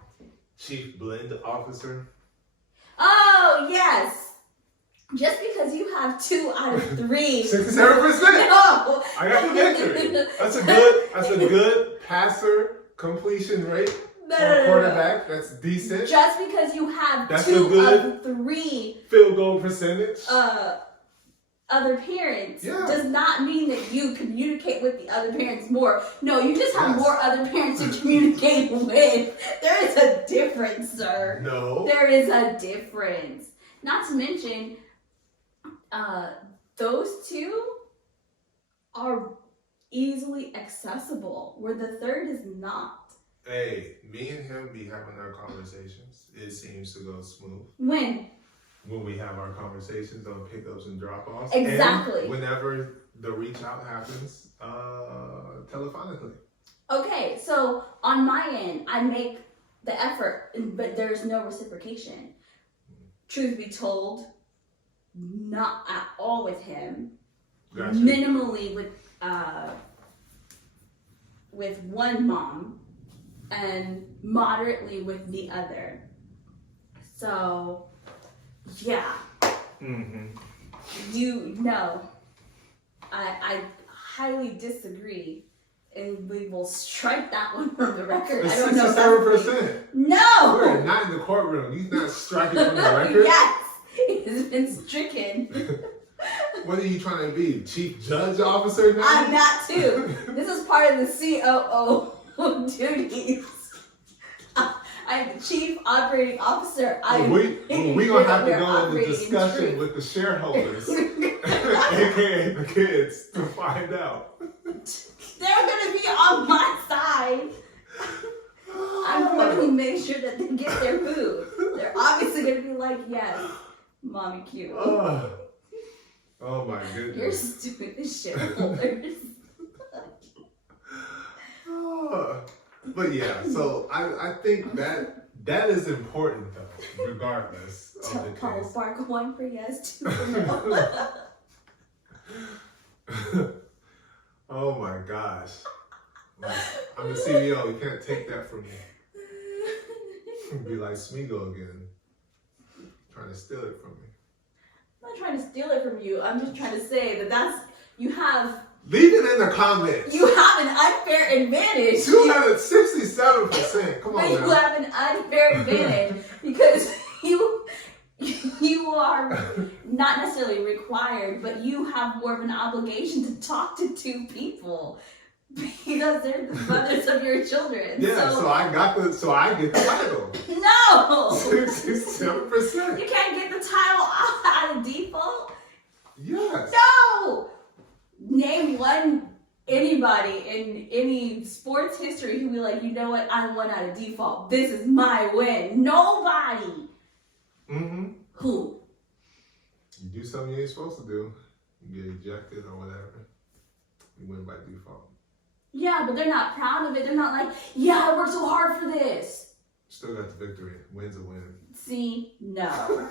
Chief Blend Officer. Oh, yes. Just because you have 2 out of 3. 67%. No. I got the victory. That's a good passer completion rate. No. Quarterback, that's decent. Just because you have that's 2 a good of 3 field goal percentage. Other parents does not mean that you communicate with the other parents more. No, you just have more other parents to communicate with. There is a difference, sir. No. There is a difference. Not to mention, those 2 are easily accessible, where the third is not. Hey, me and him be having our conversations. It seems to go smooth. When we have our conversations on pickups and drop-offs. Exactly. And whenever the reach out happens, telephonically. Okay, so on my end, I make the effort, but there's no reciprocation. Truth be told, not at all with him. Gotcha. Minimally with one mom, and moderately with the other. So, yeah. Mm-hmm. I highly disagree, and we will strike that one from the record. It's I don't know. 67%. No. We're not in the courtroom. He's not striking from the record. Yes, it has been stricken. What are you trying to be? Chief Judge Officer now? I'm not too. This is part of the COO duties. I'm the Chief Operating Officer. We're going to have to go into discussion with the shareholders, aka the kids, to find out. They're going to be on my side. I'm going to make sure that they get their food. They're obviously going to be like, yes, Mommy Q. Oh my goodness. You're stupid as shareholders. But yeah, so I think that is important though, regardless of the Paul case. Bark 1 for yes, 2 for no. Oh my gosh. I'm the CEO, you can't take that from me. Be like Smeagol again. Trying to steal it from me. I'm not trying to steal it from you. I'm just trying to say that you have... Leave it in the comments. You have an unfair advantage. 267%. Come on, but you have an unfair advantage because you are not necessarily required, but you have more of an obligation to talk to 2 people because they're the mothers of your children. Yeah, so I get the title. No. 67%. You can't get the title out of default. Yes. No. Name one anybody in any sports history who be like, you know what, I won out of default. This is my win. Nobody. Mm-hmm. Who? You do something you ain't supposed to do, you get ejected or whatever. You win by default. Yeah, but they're not proud of it. They're not like, yeah, I worked so hard for this. Still got the victory. Win's a win. See, no.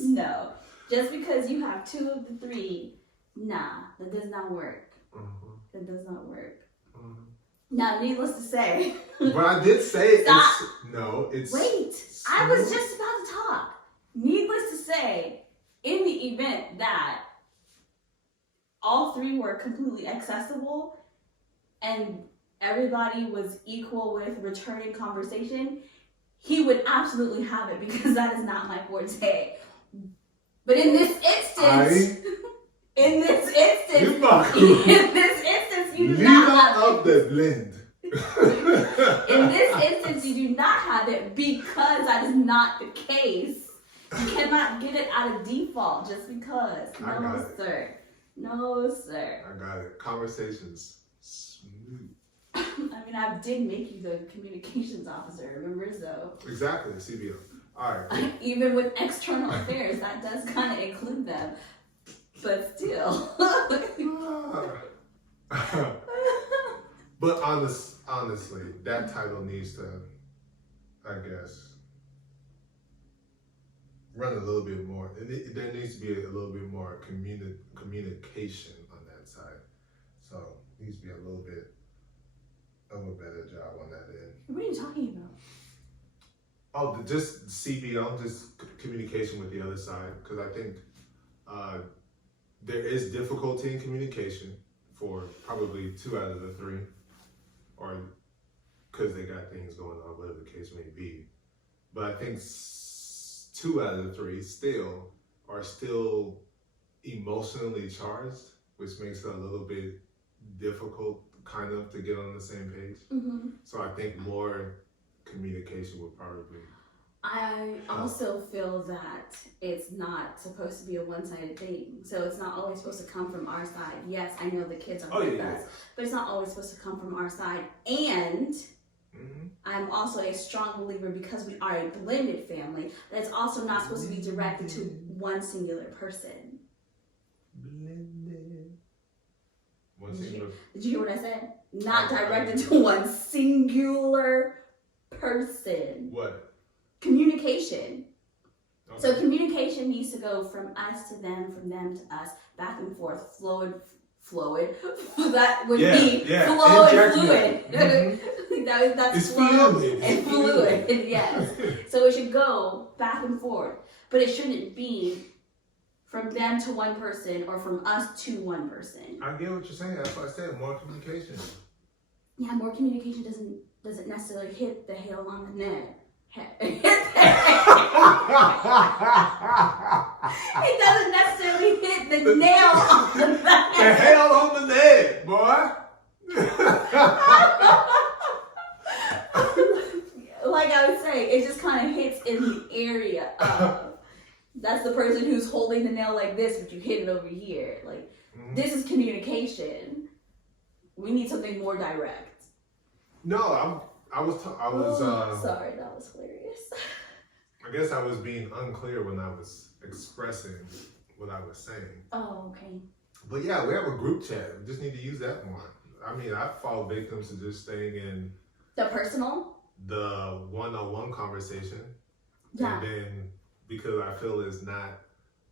No. Just because you have 2 of the 3, nah, that does not work. Mm-hmm. That does not work. Mm-hmm. Now, needless to say. But I did say Stop. it's Wait, I was just about to talk. Needless to say, in the event that all 3 were completely accessible and everybody was equal with returning conversation, he would absolutely have it because that is not my forte. But in this instance, you do not have the blend. In this instance, you do not have it because that is not the case. You cannot get it out of default just because. No, sir. No, sir. I got it. Conversations smooth. I mean, I did make you the communications officer, remember? So exactly, CBO. All right. Even with external affairs, that does kind of include them. But still. But honestly, that title needs to, I guess, run a little bit more. There needs to be a little bit more communication on that side. So it needs to be a little bit of a better job on that end. What are you talking about? Oh, just CBO, just communication with the other side. Because I think there is difficulty in communication for probably 2 out of the 3. Or because they got things going on, whatever the case may be. But I think 2 out of the 3 are still emotionally charged, which makes it a little bit difficult kind of to get on the same page. Mm-hmm. So I think more communication would probably I also feel that it's not supposed to be a one-sided thing. So it's not always supposed to come from our side. Yes, I know the kids are with us, but it's not always supposed to come from our side. And I'm also a strong believer, because we are a blended family, that it's also not supposed to be directed to one singular person. blended. One singular. Did you hear what I said? Not directed to one singular person. What? Communication. Okay. So communication needs to go from us to them, from them to us, back and forth, fluid. That would be flow and fluid. Mm-hmm. That's it's flow fluid. and fluid. Yes. So it should go back and forth, but it shouldn't be from them to one person or from us to one person. I get what you're saying. That's why I said more communication. Yeah, more communication doesn't necessarily hit the hail on the neck. It doesn't necessarily hit the nail on the neck. The hell on the neck, boy. Like I was saying, it just kind of hits in the area of, that's the person who's holding the nail like this, but you hit it over here. Like, this is communication. We need something more direct. No, I was sorry, that was hilarious. I guess I was being unclear when I was expressing what I was saying. Oh, okay. But yeah, we have a group chat. We just need to use that more. I mean, I fall victim to just staying in the personal, the one-on-one conversation. Yeah. And then because I feel it's not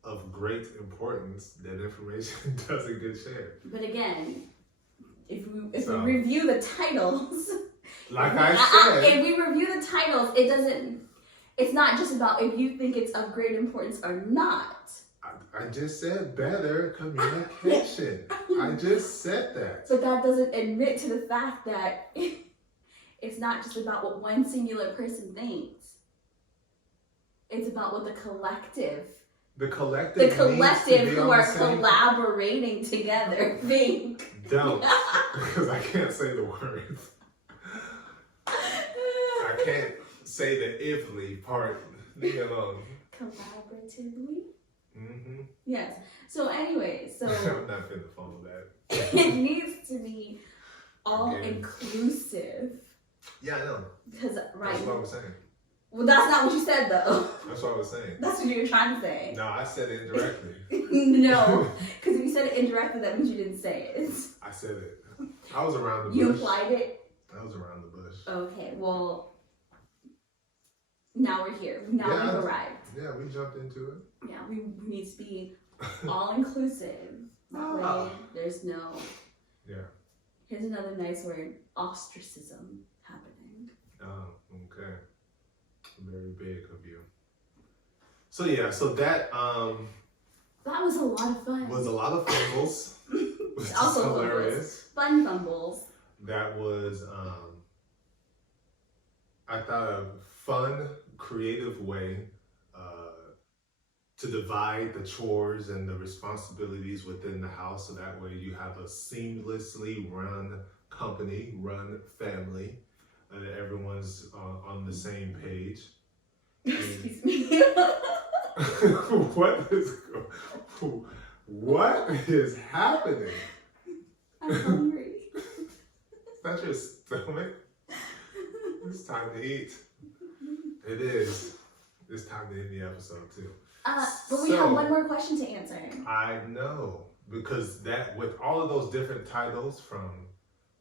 of great importance, that information doesn't get shared. But again, if we review the titles, like I said, if we review the titles, it's not just about if you think it's of great importance or not. I just said better communication. I just said that. But that doesn't admit to the fact that it's not just about what one singular person thinks. It's about what the collective who are collaborating together think. Don't, because I can't say the words. I can't say the ifly part. Leave me alone. Collaboratively? Mm-hmm. Yes. So anyway, so I'm not finna follow that. it needs to be all Okay. inclusive. Yeah, I know. Because right. That's what I was saying. Well, that's not what you said though. That's what I was saying. That's what you were trying to say. No, I said it indirectly. No, because if you said it indirectly, that means you didn't say it. I said it. I was around the bush. You implied it. I was around the bush. Okay. Well, now we're here. Now we've arrived. Yeah, we jumped into it. Yeah, we need to be all inclusive. That way, there's no. Yeah. Here's another nice word: ostracism happening. Oh, okay. Very big of you. So yeah, so that was a lot of fun. was a lot of fumbles. Which Also is hilarious. Fun fumbles. That was I thought a fun, creative way to divide the chores and the responsibilities within the house, so that way you have a seamlessly run company, run family, and everyone's on the same page. Excuse me. What is happening? I'm hungry. Is that your stomach? It's time to eat. It is. It's time to end the episode too. But we have one more question to answer. I know, because that with all of those different titles, from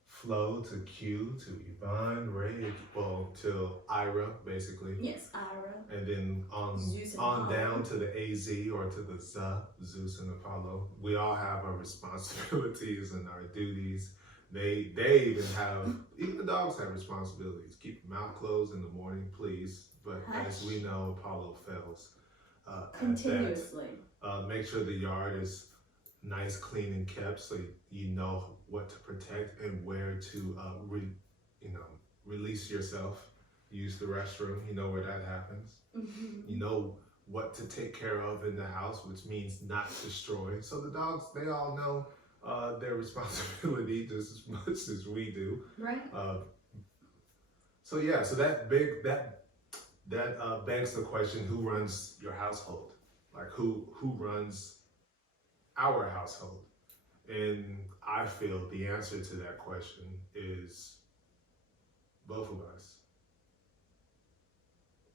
Flo to Q to Yvonne, Ray, well, to Ira, basically. Yes, Ira. And then on down to the AZ or to the Zeus and Apollo. We all have our responsibilities and our duties. They even the dogs have responsibilities. Keep your mouth closed in the morning, please. But as we know, Apollo fails. Continuously. Make sure the yard is nice, clean, and kept, so you know what to protect and where to release yourself. Use the restroom. You know where that happens. Mm-hmm. You know what to take care of in the house, which means not destroy. So the dogs, they all know their responsibility just as much as we do. Right. So yeah, so that begs the question: who runs your household? Like who runs our household? And I feel the answer to that question is both of us.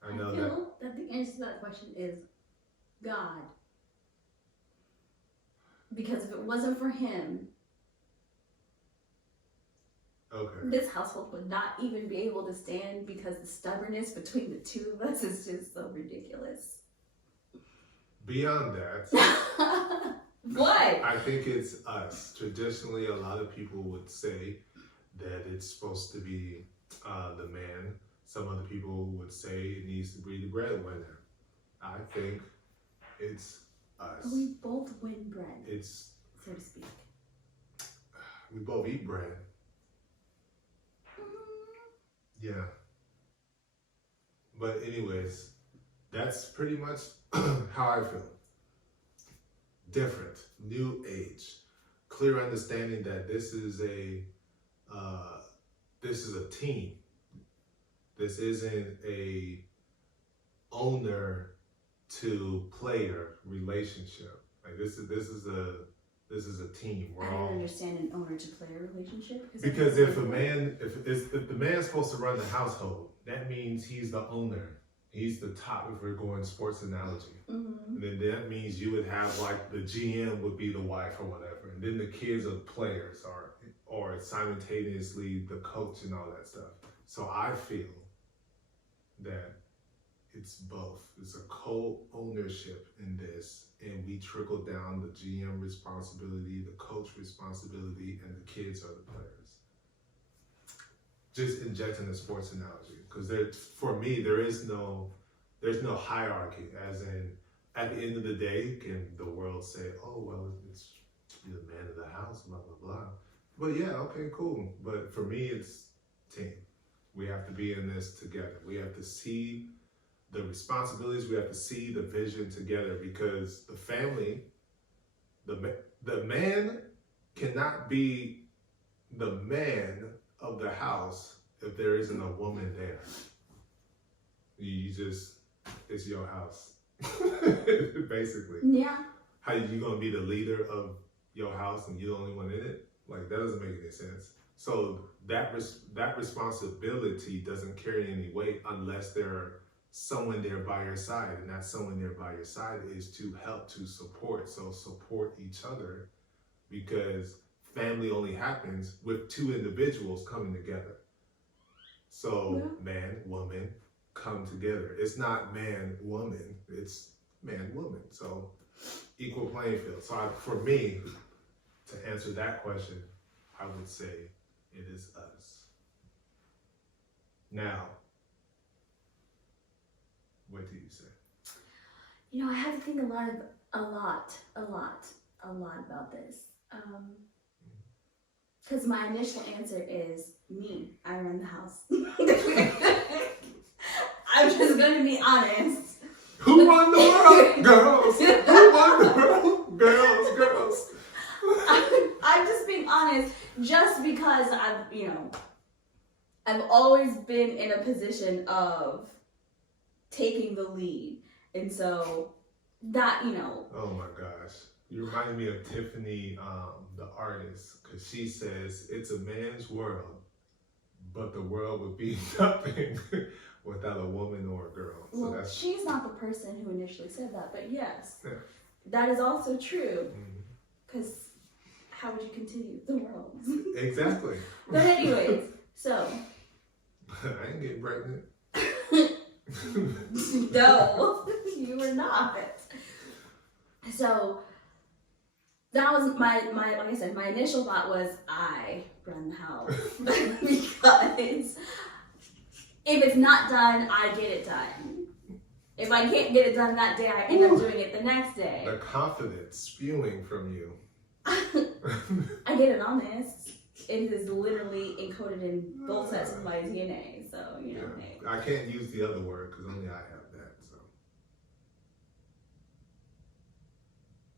I feel that the answer to that question is God. Because if it wasn't for him, this household would not even be able to stand, because the stubbornness between the two of us is just so ridiculous. Beyond that, what? I think it's us. Traditionally, a lot of people would say that it's supposed to be the man. Some other people would say it needs to be the breadwinner. I think it's us. But we both win bread. It's, so to speak. We both eat bread. Yeah. But anyways, that's pretty much how I feel. Different, new age, clear understanding that this is a team. This isn't a owner to player relationship. Like this is a team. I don't understand an owner to player relationship. Because if the man's supposed to run the household, that means he's the owner. He's the top, if we're going sports analogy. Mm-hmm. And then that means you would have, like, the GM would be the wife or whatever. And then the kids are players or simultaneously the coach and all that stuff. So I feel that it's both. It's a co-ownership in this. And we trickle down the GM responsibility, the coach responsibility, and the kids are the players. Just injecting the sports analogy, because for me there's no hierarchy. As in, at the end of the day, can the world say, "Oh well, it's the man of the house," blah blah blah. But yeah, okay, cool. But for me, it's team. We have to be in this together. We have to see the responsibilities. We have to see the vision together, because the family, the man cannot be the man of the house if there isn't a woman there. It's your house. Basically. Yeah. How you gonna be the leader of your house and you're the only one in it? Like, that doesn't make any sense. So that responsibility doesn't carry any weight unless there's someone there by your side, and that someone there by your side is to help, to support. So support each other, because family only happens with two individuals coming together. So man, woman, come together. It's not man, woman. It's man, woman. So equal playing field. So for me, to answer that question, I would say it is us. Now, what do you say? You know, I had to think a lot about this. Because my initial answer is me. I run the house. I'm just going to be honest. Who won the world? Girls. Who won the world? Girls. I'm just being honest, just because I've always been in a position of taking the lead. And so that, Oh my gosh. You remind me of Tiffany, the artist, because she says it's a man's world, but the world would be nothing without a woman or a girl. So well, she's not the person who initially said that, but yes, yeah. That is also true. Because how would you continue the world? Exactly. But anyways, so. I ain't getting pregnant. No, you were not. So that was my like I said, my initial thought was I run the house. Because if it's not done, I get it done. If I can't get it done that day, I end up doing it the next day. The confidence spewing from you. I get it honest. It is literally encoded in both sets of my DNA. So, hey. I can't use the other word because only I have that.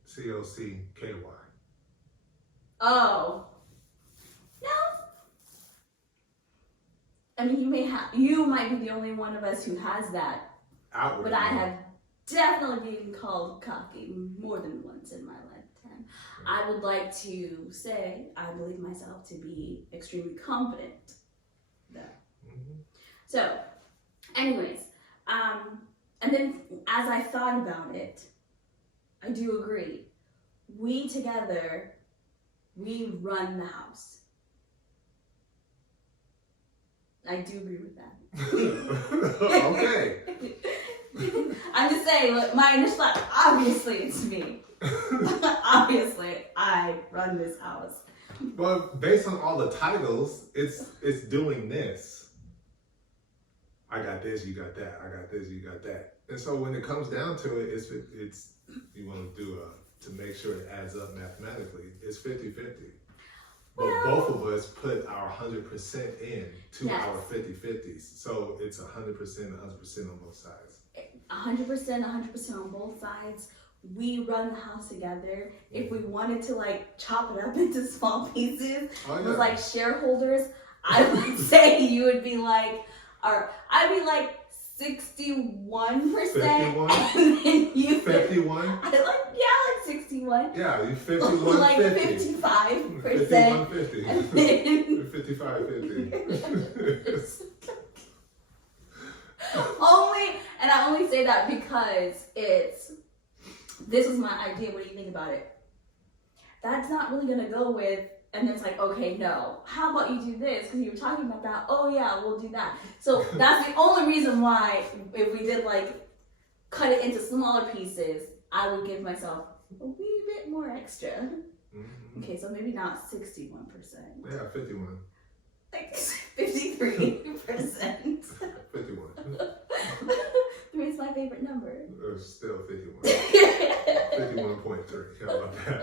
So COCKY. Oh. No. I mean, you might be the only one of us who has that. Outward. But I have definitely been called cocky more than once in my lifetime. I would like to say I believe myself to be extremely confident. So, anyways, and then as I thought about it, I do agree. We together, we run the house. I do agree with that. Okay. I'm just saying, look, my initial thought, obviously it's me. Obviously, I run this house. But based on all the titles, it's doing this. I got this, you got that. I got this, you got that. And so when it comes down to it, it's you want to do to make sure it adds up mathematically, it's 50-50. But both of us put our 100% in to our 50-50s. So it's 100%, 100% on both sides. 100%, 100% on both sides. We run the house together. If we wanted to chop it up into small pieces with shareholders, I would say you would be I'd be 61%. 51? And then you 51? 61. Yeah, you 51, 50. 55%. 51, 50. And then 55, 50. And I only say that because this was my idea. What do you think about it? That's not really gonna go with, and it's okay, no. How about you do this? Because you were talking about that. Oh yeah, we'll do that. So that's the only reason why, if we did cut it into smaller pieces, I would give myself a wee bit more extra. Mm-hmm. Okay, so maybe not 61%. Yeah, 51. 53%. 51. 3 is my favorite number. Still 51. 51.3. How about that?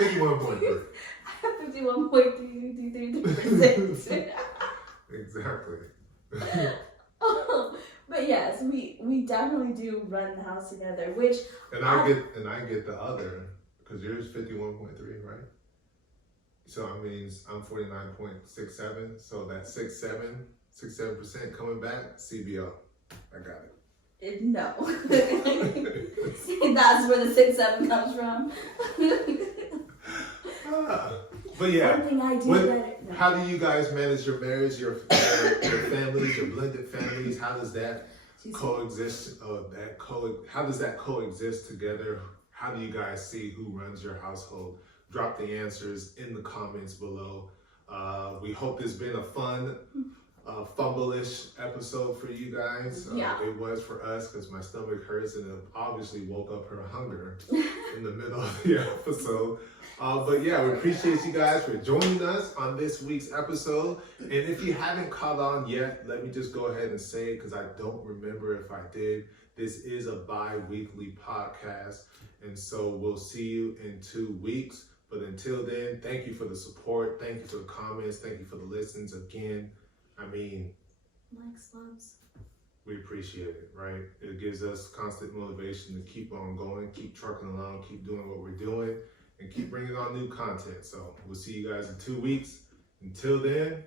51.3. I have 51.333%. Exactly. But yes, we definitely do run the house together, which I get the other, because yours 51.3, right? So that means I'm 49.67. So that 67% coming back, CBO. I got it. No. That's where the 6-7 comes from. But yeah, One thing I do better. how do you guys manage your marriage, your families, your blended families? How does that coexist? How does that coexist together? How do you guys see who runs your household? Drop the answers in the comments below. We hope it's been a fun, fumble-ish episode for you guys. Yeah. It was for us because my stomach hurts and it obviously woke up her hunger in the middle of the episode. But yeah, we appreciate you guys for joining us on this week's episode. And if you haven't caught on yet, let me just go ahead and say it because I don't remember if I did. This is a bi-weekly podcast. And so we'll see you in 2 weeks. But until then, thank you for the support. Thank you for the comments. Thank you for the listens. Again, I mean, Likes, loves. we appreciate it, right? It gives us constant motivation to keep on going, keep trucking along, keep doing what we're doing, and keep bringing on new content. So we'll see you guys in 2 weeks. Until then,